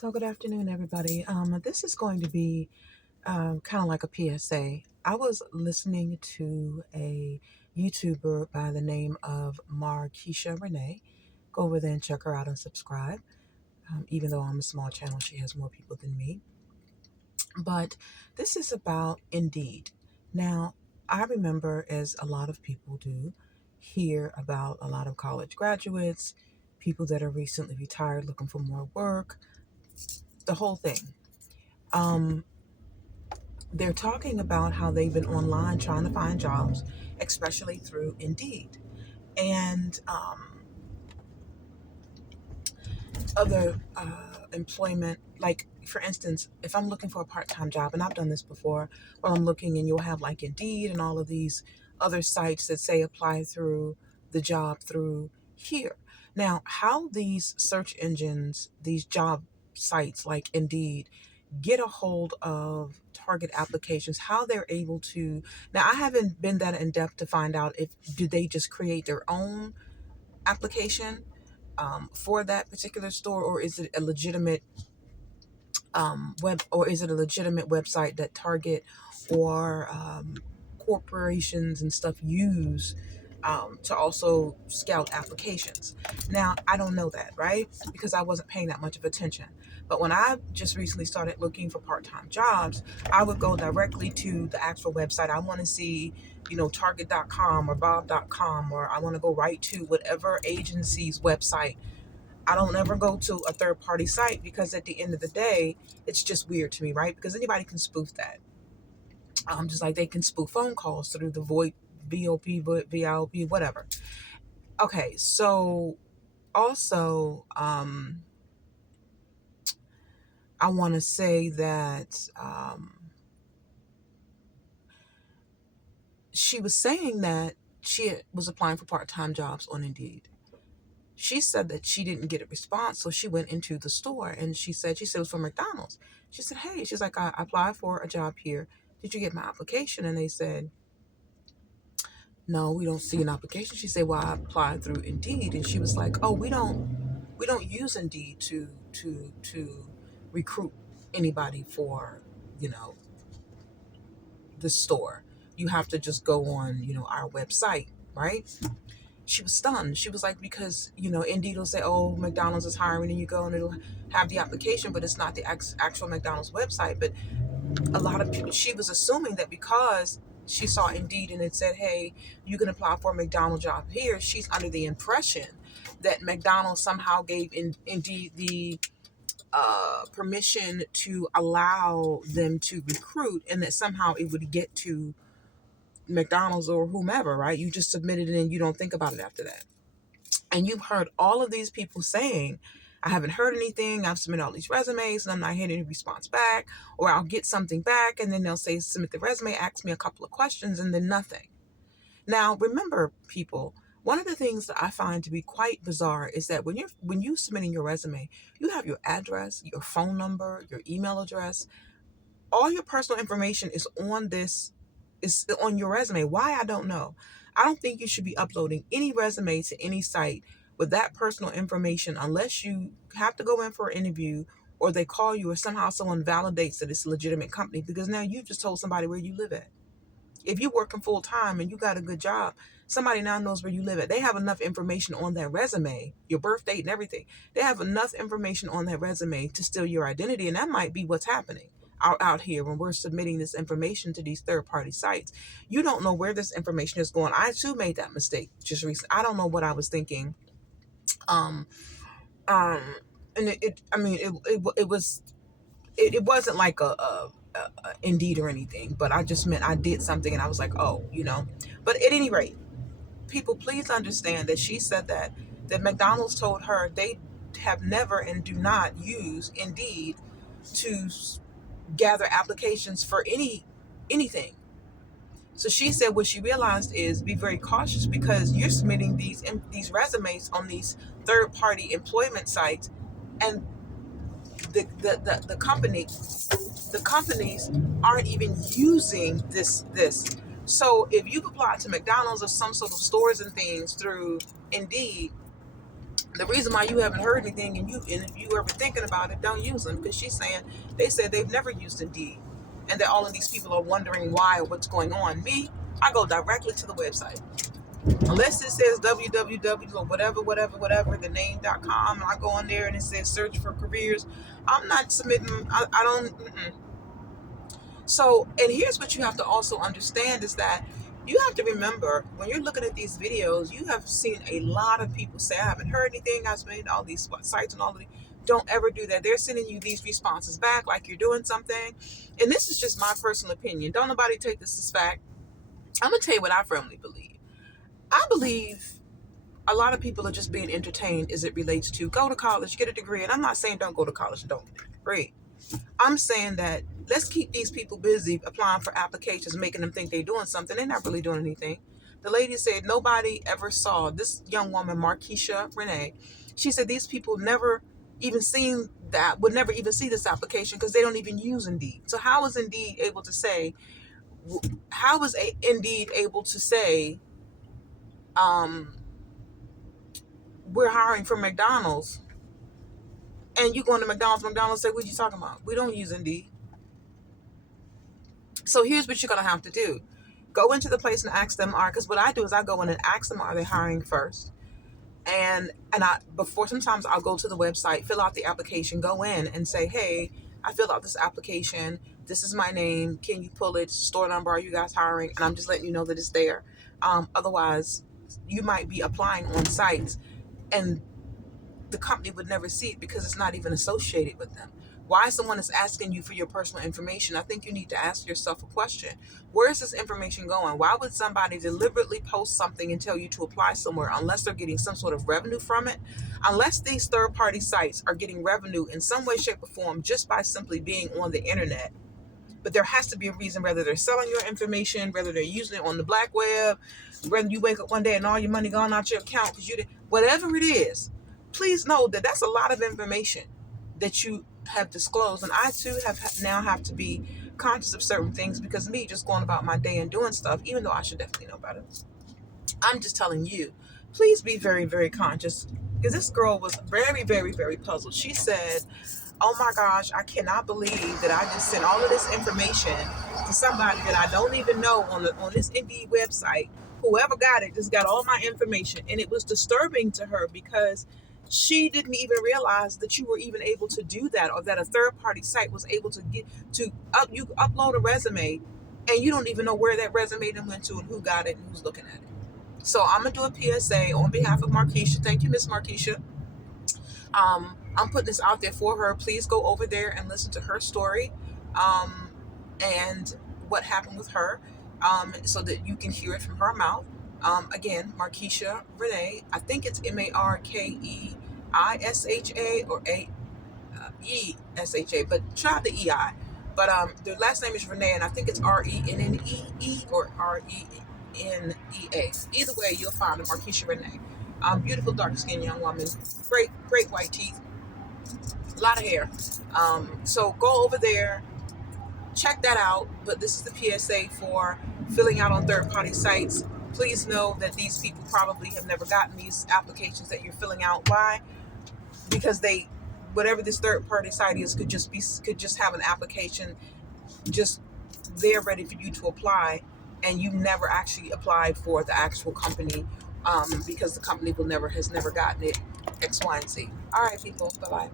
So good afternoon, everybody. This is going to be kind of like a PSA. I was listening to a YouTuber by the name of Markeisha Renee. Go over there and check her out and subscribe. Even though I'm a small channel, she has more people than me. But this is about Indeed. Now, I remember, as a lot of people do, hear about a lot of college graduates, people that are recently retired looking for more work, the whole thing. Um, they're talking about how they've been online trying to find jobs, especially through Indeed. And other employment, like for instance, if I'm looking for a part-time job, and I've done this before, well, I'm looking and you'll have like Indeed and all of these other sites that say apply through the job through here. Now, how these search engines, these job sites like Indeed, get a hold of target applications, how they're able to. Now, I haven't been that in depth to find out if do they just create their own application for that particular store, or is it a legitimate or is it a legitimate website that Target or corporations and stuff use to also scout applications. Now, I don't know that, right? Because I wasn't paying that much of attention. But when I just recently started looking for part-time jobs, I would go directly to the actual website. I want to see, Target.com or Bob.com, or I want to go right to whatever agency's website. I don't ever go to a third party site because at the end of the day, it's just weird to me, right? Because anybody can spoof that. Just like they can spoof phone calls through the VOP, VIOP, whatever. Okay, so also, I want to say that she was saying that she was applying for part time jobs on Indeed. She said that she didn't get a response, so she went into the store and she said it was from McDonald's. She said, "Hey," she's like, "I applied for a job here. Did you get my application?" And they said, "No, we don't see an application." She said, "Well, I applied through Indeed." And she was like, "Oh, we don't use Indeed to recruit anybody for, you know, the store. You have to just go on, our website, right?" She was stunned. She was like, because, Indeed will say, "Oh, McDonald's is hiring," and you go and it'll have the application, but it's not the actual McDonald's website. But a lot of people, she was assuming that because she saw Indeed and it said, "Hey, you can apply for a McDonald's job here," she's under the impression that McDonald's somehow gave Indeed the permission to allow them to recruit, and that somehow it would get to McDonald's or whomever, right? You just submitted it and you don't think about it after that. And you've heard all of these people saying, "I haven't heard anything. I've submitted all these resumes and I'm not getting any response back." Or I'll get something back and then they'll say, "Submit the resume, ask me a couple of questions," and then nothing. Now, remember, people, one of the things that I find to be quite bizarre is that when you submitting your resume, you have your address, your phone number, your email address, all your personal information is on your resume. Why? I don't know. I don't think you should be uploading any resume to any site with that personal information unless you have to go in for an interview or they call you or somehow someone validates that it's a legitimate company, because now you've just told somebody where you live at. If you're working full time and you got a good job, somebody now knows where you live at. They have enough information on that resume, your birth date and everything. They have enough information on that resume to steal your identity. And that might be what's happening out here when we're submitting this information to these third party sites. You don't know where this information is going. I too made that mistake just recently. I don't know what I was thinking. Um, um, and I mean, it wasn't like a Indeed or anything, but I just meant I did something and I was like, oh, But at any rate, people, please understand that she said that McDonald's told her they have never and do not use Indeed to gather applications for anything. So she said what she realized is be very cautious because you're submitting these resumes on these third party employment sites, and the companies aren't even using this. So if you've applied to McDonald's or some sort of stores and things through Indeed, The reason why you haven't heard anything, and if you ever thinking about it, don't use them, because they said they've never used Indeed, and that all of these people are wondering why or what's going on. Me, I go directly to the website. Unless it says www or whatever the name.com, and I go on there and it says search for careers, I'm not submitting. I don't. Mm-mm. So, and here's what you have to also understand is that you have to remember when you're looking at these videos, you have seen a lot of people say, I haven't heard anything. I've made all these sites and all of these. Don't ever do that. They're sending you these responses back like you're doing something. And this is just my personal opinion. Don't nobody take this as fact. I'm going to tell you what I firmly believe. I believe a lot of people are just being entertained as it relates to go to college, get a degree. And I'm not saying don't go to college and don't get a degree. I'm saying that let's keep these people busy applying for applications, making them think they're doing something. They're not really doing anything. The lady said nobody ever saw this young woman, Markeisha Renee. She said these people never even seen that, would never even see this application because they don't even use Indeed. So how is Indeed able to say, we're hiring for McDonald's, and you going to McDonald's say, what you talking about? We don't use Indeed. So here's what you're going to have to do. Go into the place and ask them, because what I do is I go in and ask them, are they hiring first? And sometimes I'll go to the website, fill out the application, go in and say, hey, I filled out this application. This is my name. Can you pull it? Store number, are you guys hiring? And I'm just letting you know that it's there. Otherwise, you might be applying on sites and the company would never see it because it's not even associated with them. Why someone is asking you for your personal information, I think you need to ask yourself a question. Where is this information going? Why would somebody deliberately post something and tell you to apply somewhere unless they're getting some sort of revenue from it? Unless these third-party sites are getting revenue in some way, shape, or form just by simply being on the internet. But there has to be a reason, whether they're selling your information, whether they're using it on the black web, whether you wake up one day and all your money gone out your account because you did, whatever it is. Please know that that's a lot of information that you have disclosed. And I too now have to be conscious of certain things because me just going about my day and doing stuff, even though I should definitely know better. I'm just telling you, please be very, very conscious, because this girl was very, very, very puzzled. She said, oh my gosh, I cannot believe that I just sent all of this information to somebody that I don't even know on this Indeed website. Whoever got it just got all my information. And it was disturbing to her because she didn't even realize that you were even able to do that, or that a third-party site was able to you upload a resume and you don't even know where that resume went to and who got it and who's looking at it. So I'm going to do a PSA on behalf of Markeisha. Thank you, Miss Markeisha. I'm putting this out there for her. Please go over there and listen to her story and what happened with her so that you can hear it from her mouth. Again, Markeisha Renee. I think it's Markeisha or Esha, but try the EI. But their last name is Renee, and I think it's Renee or Renea. Either way, you'll find her, Markeisha Renee. Beautiful dark-skinned young woman, great white teeth, a lot of hair. So go over there, check that out. But this is the PSA for filling out on third-party sites. Please know that these people probably have never gotten these applications that you're filling out. Why? Because whatever this third-party site is could just have an application just there ready for you to apply, and you never actually applied for the actual company because the company has never gotten it. X, Y, and Z. All right, people. Bye-bye.